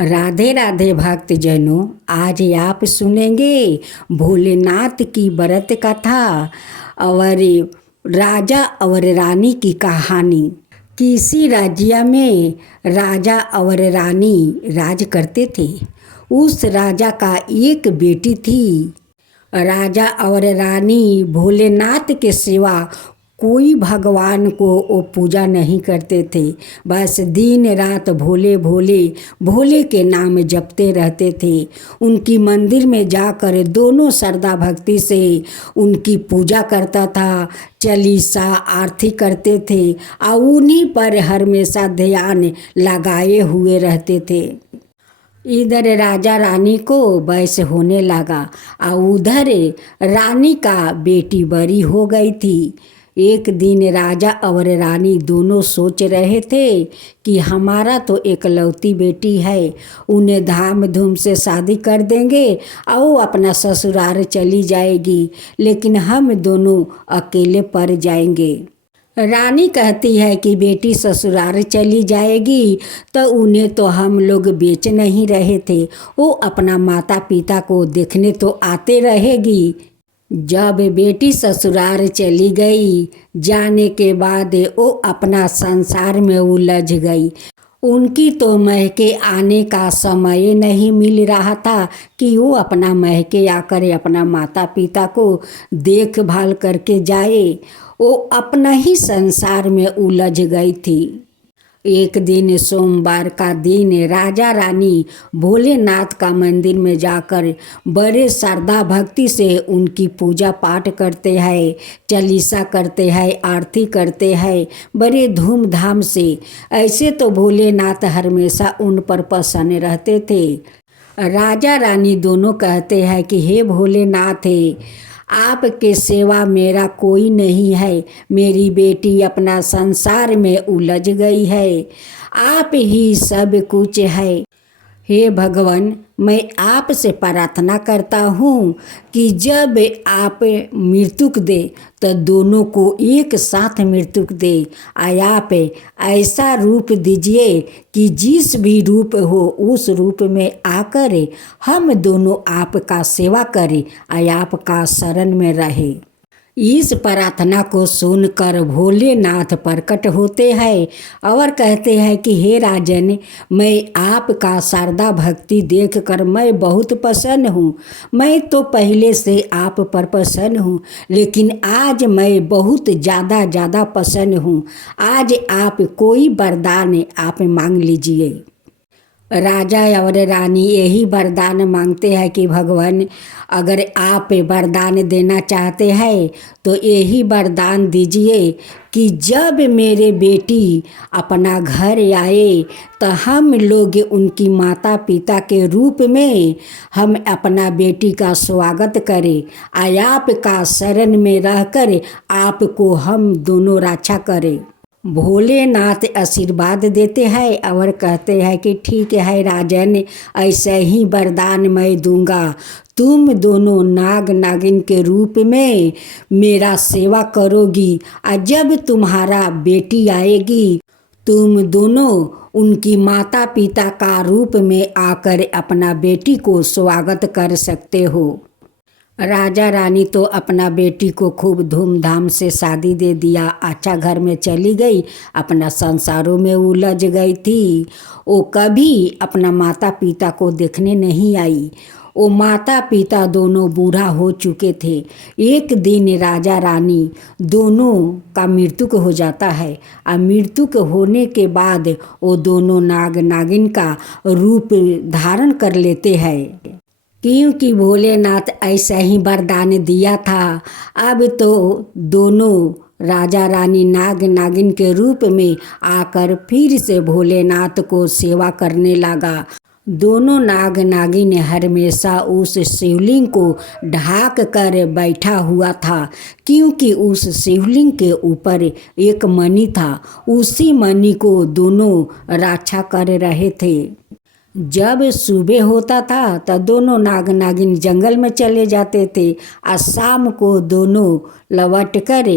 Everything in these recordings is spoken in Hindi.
राधे राधे भक्तजनों, आज आप सुनेंगे भोलेनाथ की व्रत कथा और राजा और रानी की कहानी। किसी राज्य में राजा और रानी राज करते थे। उस राजा का एक बेटी थी। राजा और रानी भोलेनाथ के सिवा कोई भगवान को वो पूजा नहीं करते थे। बस दिन रात भोले भोले भोले के नाम जपते रहते थे। उनकी मंदिर में जाकर दोनों श्रद्धा भक्ति से उनकी पूजा करता था, चालीसा आरती करते थे और उन्हीं पर हमेशा ध्यान लगाए हुए रहते थे। इधर राजा रानी को वैस होने लगा और उधर रानी का बेटी बड़ी हो गई थी। एक दिन राजा और रानी दोनों सोच रहे थे कि हमारा तो एकलौती बेटी है, उन्हें धाम धूम से शादी कर देंगे और वो अपना ससुराल चली जाएगी, लेकिन हम दोनों अकेले पड़ जाएंगे। रानी कहती है कि बेटी ससुराल चली जाएगी तो उन्हें तो हम लोग बेच नहीं रहे थे, वो अपना माता पिता को देखने तो आते रहेगी। जब बेटी ससुराल चली गई, जाने के बाद वो अपना संसार में उलझ गई। उनकी तो महके आने का समय नहीं मिल रहा था कि वो अपना महके आकर अपना माता पिता को देखभाल करके जाए। वो अपना ही संसार में उलझ गई थी। एक दिन सोमवार का दिन राजा रानी भोलेनाथ का मंदिर में जाकर बड़े श्रद्धा भक्ति से उनकी पूजा पाठ करते हैं, चालीसा करते हैं, आरती करते हैं बड़े धूमधाम से। ऐसे तो भोलेनाथ हमेशा उन पर प्रसन्न रहते थे। राजा रानी दोनों कहते हैं कि हे भोलेनाथ, आपके सिवा मेरा कोई नहीं है। मेरी बेटी अपना संसार में उलझ गई है, आप ही सब कुछ है। हे भगवान, मैं आपसे प्रार्थना करता हूँ कि जब आप मृत्यु दे तो दोनों को एक साथ मृत्यु दे। आप ऐसा रूप दीजिए कि जिस भी रूप हो उस रूप में आकर हम दोनों आपका सेवा करें और आपका शरण में रहे। इस प्रार्थना को सुनकर भोलेनाथ प्रकट होते हैं और कहते हैं कि हे राजन, मैं आपका श्रद्धा भक्ति देखकर मैं बहुत प्रसन्न हूँ। मैं तो पहले से आप पर प्रसन्न हूँ, लेकिन आज मैं बहुत ज़्यादा प्रसन्न हूँ। आज आप कोई वरदान आप मांग लीजिए। राजा और रानी यही वरदान मांगते हैं कि भगवान, अगर आप वरदान देना चाहते हैं तो यही वरदान दीजिए कि जब मेरे बेटी अपना घर आए तो हम लोग उनकी माता पिता के रूप में हम अपना बेटी का स्वागत करें, आपका शरण में रहकर आपको हम दोनों रक्षा करें। भोलेनाथ आशीर्वाद देते हैं और कहते हैं कि ठीक है राजन, ऐसे ही वरदान मैं दूंगा। तुम दोनों नाग नागिन के रूप में मेरा सेवा करोगी और जब तुम्हारा बेटी आएगी तुम दोनों उनकी माता पिता का रूप में आकर अपना बेटी को स्वागत कर सकते हो। राजा रानी तो अपना बेटी को खूब धूमधाम से शादी दे दिया, अच्छा घर में चली गई, अपना संसारों में उलझ गई थी। वो कभी अपना माता पिता को देखने नहीं आई। वो माता पिता दोनों बूढ़ा हो चुके थे। एक दिन राजा रानी दोनों का मृत्यु हो जाता है और मृत्यु होने के बाद वो दोनों नाग नागिन का रूप धारण कर लेते हैं, क्योंकि भोलेनाथ ऐसा ही वरदान दिया था। अब तो दोनों राजा रानी नाग नागिन के रूप में आकर फिर से भोलेनाथ को सेवा करने लगा। दोनों नाग नागिन हमेशा उस शिवलिंग को ढाक कर बैठा हुआ था, क्योंकि उस शिवलिंग के ऊपर एक मणि था। उसी मणि को दोनों रक्षा कर रहे थे। जब सुबह होता था तो दोनों नाग नागिन जंगल में चले जाते थे और शाम को दोनों लौट कर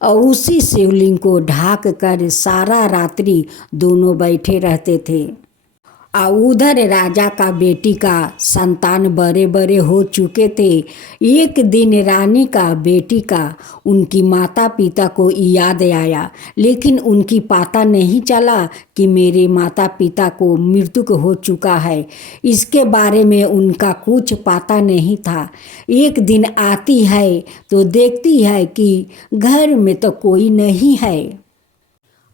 और उसी शिवलिंग को ढाक कर सारा रात्रि दोनों बैठे रहते थे। उधर राजा का बेटी का संतान बड़े बड़े हो चुके थे। एक दिन रानी का बेटी का उनकी माता पिता को याद आया, लेकिन उनकी पता नहीं चला कि मेरे माता पिता को मृत्यु हो चुका है। इसके बारे में उनका कुछ पता नहीं था। एक दिन आती है तो देखती है कि घर में तो कोई नहीं है।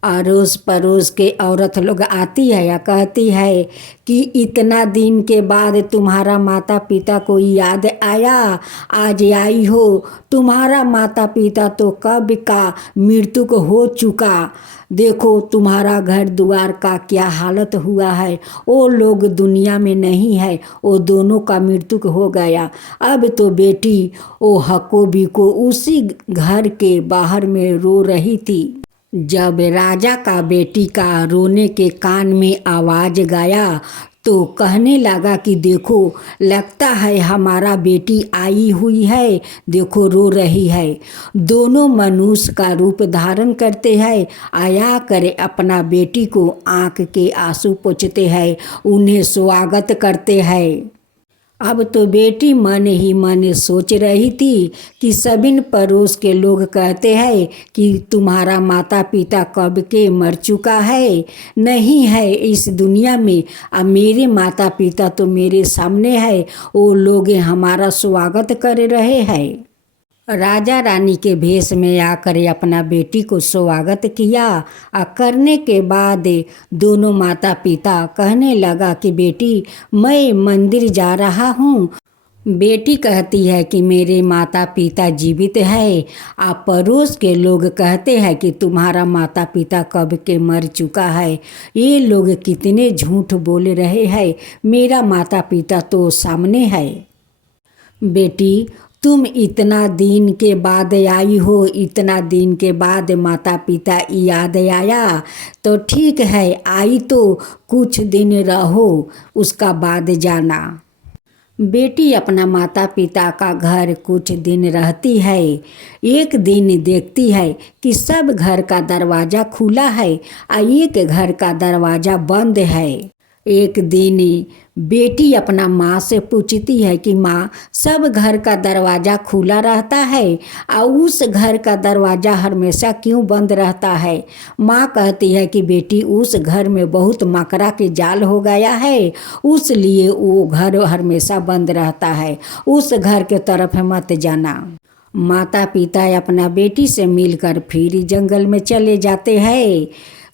अड़ोस पड़ोस के औरत लोग आती है या कहती है कि इतना दिन के बाद तुम्हारा माता पिता को याद आया, आज आई हो। तुम्हारा माता पिता तो कब का मृत्यु को हो चुका। देखो तुम्हारा घर द्वार का क्या हालत हुआ है। वो लोग दुनिया में नहीं है, वो दोनों का मृत्यु हो गया। अब तो बेटी वो हकोबी को उसी घर के बाहर में रो रही थी। जब राजा का बेटी का रोने के कान में आवाज़ गया तो कहने लगा कि देखो, लगता है हमारा बेटी आई हुई है, देखो रो रही है। दोनों मनुष्य का रूप धारण करते हैं, आया करे अपना बेटी को आँख के आंसू पोंछते हैं, उन्हें स्वागत करते हैं। अब तो बेटी मन ही मन सोच रही थी कि सबिन पड़ोस के लोग कहते हैं कि तुम्हारा माता पिता कब के मर चुका है, नहीं है इस दुनिया में। अब मेरे माता पिता तो मेरे सामने है, वो लोग हमारा स्वागत कर रहे हैं। राजा रानी के भेष में आकर अपना बेटी को स्वागत किया। करने के बाद दोनों माता पिता कहने लगा कि बेटी मैं मंदिर जा रहा हूँ। बेटी कहती है कि मेरे माता पिता जीवित है। आप पड़ोस के लोग कहते हैं कि तुम्हारा माता पिता कब के मर चुका है। ये लोग कितने झूठ बोल रहे हैं, मेरा माता पिता तो सामने है। बेटी तुम इतना दिन के बाद आई हो, इतना दिन के बाद माता पिता याद आया तो ठीक है, आई तो कुछ दिन रहो, उसका बाद जाना। बेटी अपना माता पिता का घर कुछ दिन रहती है। एक दिन देखती है कि सब घर का दरवाज़ा खुला है और एक घर का दरवाज़ा बंद है। एक दिन बेटी अपना माँ से पूछती है कि माँ, सब घर का दरवाज़ा खुला रहता है और उस घर का दरवाज़ा हमेशा क्यों बंद रहता है। माँ कहती है कि बेटी उस घर में बहुत मकड़ा के जाल हो गया है, उसलिए वो घर हमेशा बंद रहता है, उस घर के तरफ मत जाना। माता पिता अपना बेटी से मिलकर फिर जंगल में चले जाते हैं।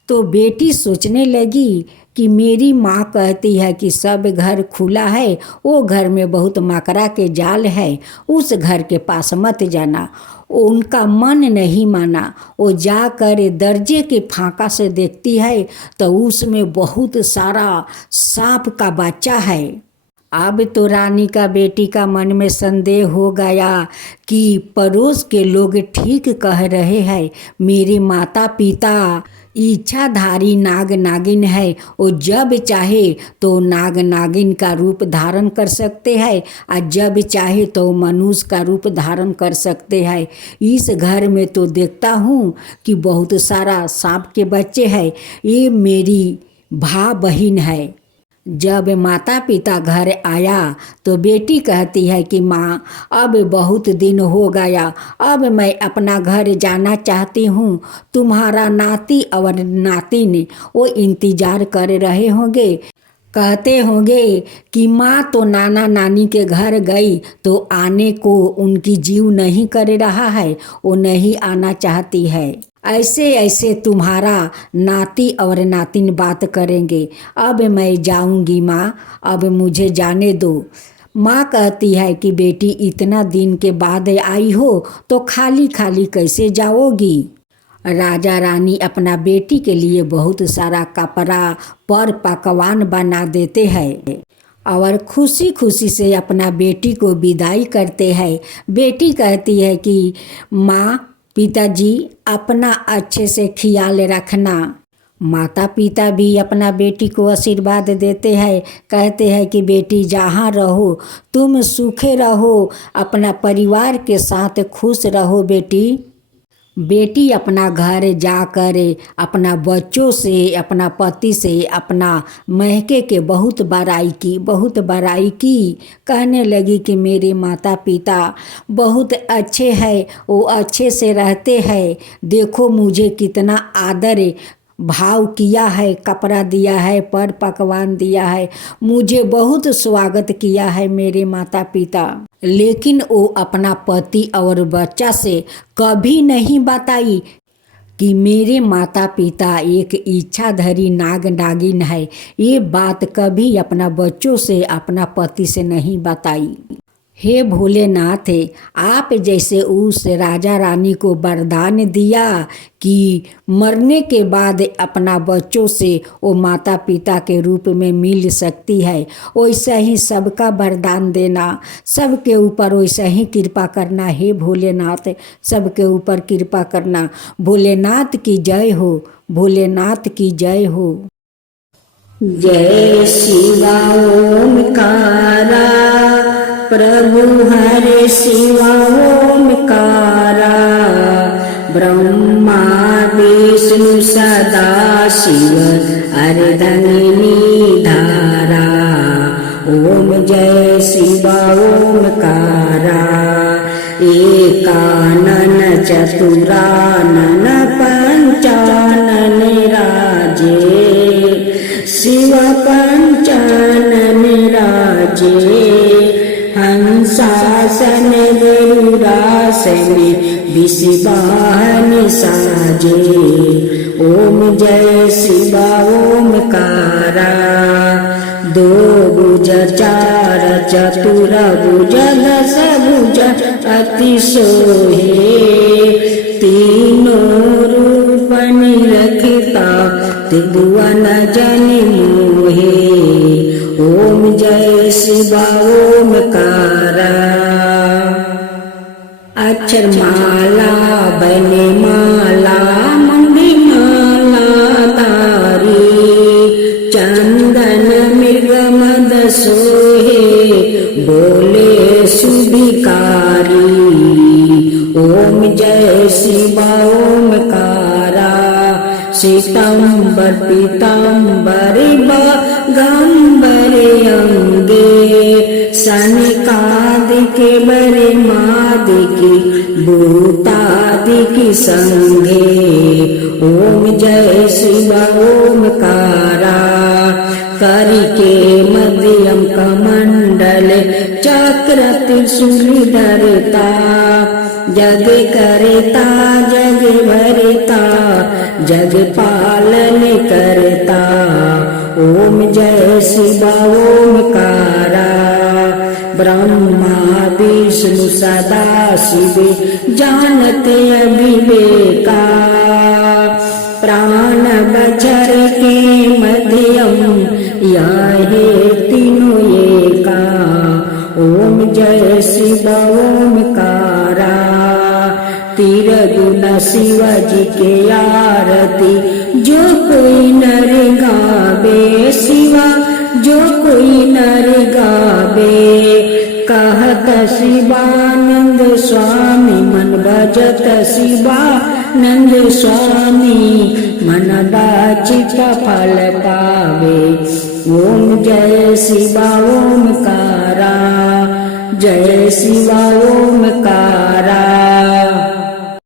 तो बेटी सोचने लगी कि मेरी माँ कहती है कि सब घर खुला है, वो घर में बहुत मकड़ा के जाल है, उस घर के पास मत जाना। उनका मन नहीं माना। वो जाकर दरजे के फाँका से देखती है तो उसमें बहुत सारा सांप का बच्चा है। अब तो रानी का बेटी का मन में संदेह हो गया कि पड़ोस के लोग ठीक कह रहे हैं, मेरे माता पिता इच्छाधारी नाग नागिन है, वो जब चाहे तो नाग नागिन का रूप धारण कर सकते हैं और जब चाहे तो मनुष्य का रूप धारण कर सकते हैं। इस घर में तो देखता हूँ कि बहुत सारा सांप के बच्चे हैं, ये मेरी भाई बहन है। जब माता पिता घर आया तो बेटी कहती है कि माँ, अब बहुत दिन हो गया, अब मैं अपना घर जाना चाहती हूँ। तुम्हारा नाती और नातिन वो इंतज़ार कर रहे होंगे, कहते होंगे कि माँ तो नाना नानी के घर गई तो आने को उनकी जीव नहीं कर रहा है, वो नहीं आना चाहती है। ऐसे ऐसे तुम्हारा नाती और नातिन बात करेंगे। अब मैं जाऊंगी माँ, अब मुझे जाने दो। माँ कहती है कि बेटी इतना दिन के बाद आई हो तो खाली खाली कैसे जाओगी। राजा रानी अपना बेटी के लिए बहुत सारा कपड़ा पर पकवान बना देते हैं और खुशी खुशी से अपना बेटी को विदाई करते हैं। बेटी कहती है कि माँ पिताजी अपना अच्छे से ख्याल रखना। माता पिता भी अपना बेटी को आशीर्वाद देते हैं, कहते हैं कि बेटी जहाँ रहो तुम सुखे रहो, अपना परिवार के साथ खुश रहो बेटी। बेटी अपना घर जाकर अपना बच्चों से, अपना पति से, अपना महके के बहुत बड़ाई की। कहने लगी कि मेरे माता पिता बहुत अच्छे हैं, वो अच्छे से रहते हैं। देखो मुझे कितना आदर भाव किया है, कपड़ा दिया है, पर पकवान दिया है, मुझे बहुत स्वागत किया है मेरे माता पिता। लेकिन वो अपना पति और बच्चा से कभी नहीं बताई कि मेरे माता पिता एक इच्छाधारी नाग नागिन है। ये बात कभी अपना बच्चों से, अपना पति से नहीं बताई। हे भोलेनाथ, आप जैसे उस राजा रानी को वरदान दिया कि मरने के बाद अपना बच्चों से वो माता पिता के रूप में मिल सकती है, वैसा ही सबका वरदान देना, सबके ऊपर वैसा ही कृपा करना। हे भोलेनाथ, सबके ऊपर कृपा करना। भोलेनाथ की जय हो, भोलेनाथ की जय हो। जय शिवा ओमकारा, प्रभु हरे शिवा ओमकारा। ब्रह्मा विष्णु सदा शिव अर्धंगिनी धारा। ओम जय शिवा ओमकारा। एकानन चतुरानन पंचानन राजे, शिव पंचानन राजे। हंसासन गरुड़ासन विषवाहन साजे। ओम जय शिवा ओमकारा। दो भुज चार चतुर भुज दस भुज अति सोहे। तीनों रूप निरखता त्रिभुवन जन मोहे। ओम जय शिवा ओमकारा। अक्षर माला बने माला मंगी माला तारी। चंदन मृग मद सोहे बोले सुभिकारी। ओम जय शिवा ओमकारा। श्वेतांबर पीतांबर गंबर अंगे। सनकादिक बरे मादिकी भूतादिकी संगे। ओम जय शिवा ओमकारा। करके मध्यम कमंडल चक्र त्रिशूल धरता। जग करता जग भरता, जग पालन करता। ओम जय शिवा ओमकारा। ब्रह्मा विष्णु सदा शिव जानते अविवेका। प्राण बचर के मध्यम याहे तीनों एका। ओम जय शिवा ओमकारा। तिरगुण शिवजी के आरती जो कोई नर गावे। शिवा जो कोई नर गावे। कहत शिवानंद स्वामी मन भजत शिवानंद स्वामी। मन वांछित फल पावे। ओम जय शिवा ओमकारा। जय शिवा ओमकारा।